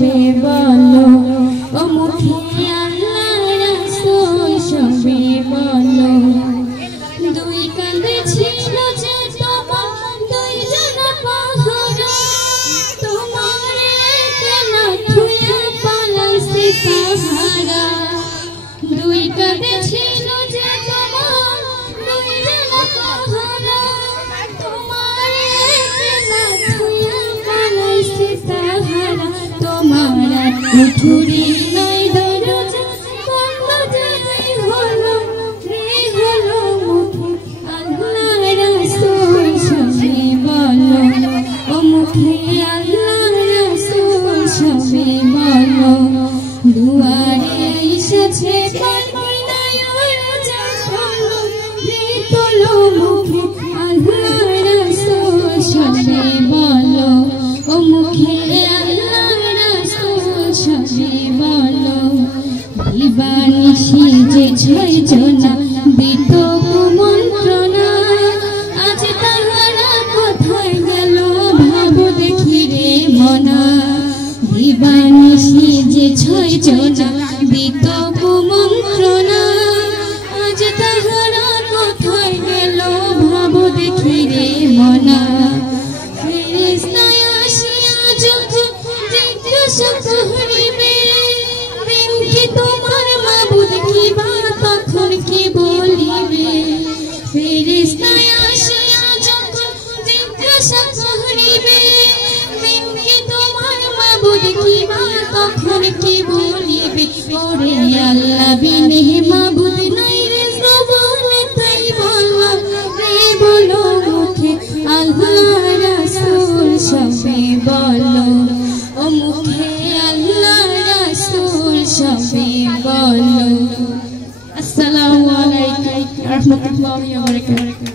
সবে বলো ও মুখে আল্লাহ রাসূল সবে বলো দুই কাঁধে ছিল যে তোমার দুইজন পাহারা তোমারে কেন থুয়া পালাইছে সাহারা দুই কাঁধে ছিল যে তোমার দুইজন পাহারা তোমারে কেন থুয়া পালাইছে সাহারা তোমার কুঠুরি নাই দরজা বন্ধ যাই হলো রে হলো মুখে আল্লাহ রাসূল সবে বলো ও মুখে আল্লাহ রাসূল সবে বলো দুয়ারে এসেছে পালনায় জানো রে তোলো মুখে আল্লাহ রাসূল সবে বলো ও মুখে আল্লাহ রাসূল সবে বলো দিবানিশি যে ছয় জনা দিত কুমন্ত্রণা আজ তাহারা কোথায় গেল ভাবো দেখি রে মনা দিবানিশি যে ছয় জনা দিত কুমন্ত্রণা আজ তাহারা কোথায় গেল ভাবো দেখি রে মনা ফেরেশতায় আসিয়া যখন জিজ্ঞাসা করিবে দিন কি তোমার মাবুদ কি বা তখন কি বলিবে ফেরেশতায় আসিয়া যখন জিজ্ঞাসা করিবে দিন কি তোমার মাবুদ কি বা তখন কি বলিবে ওরে আল্লাহ বিনে মাবুদ নাই রে জবানে তাই বলো রে বলো মুখে আল্লাহ রাসূল সবে বলো ও মুখে আল্লাহ রাসূল সবে বলো। আসসালামু আলাইকুম ওয়া রাহমাতুল্লাহি ওয়া বারাকাতুহু।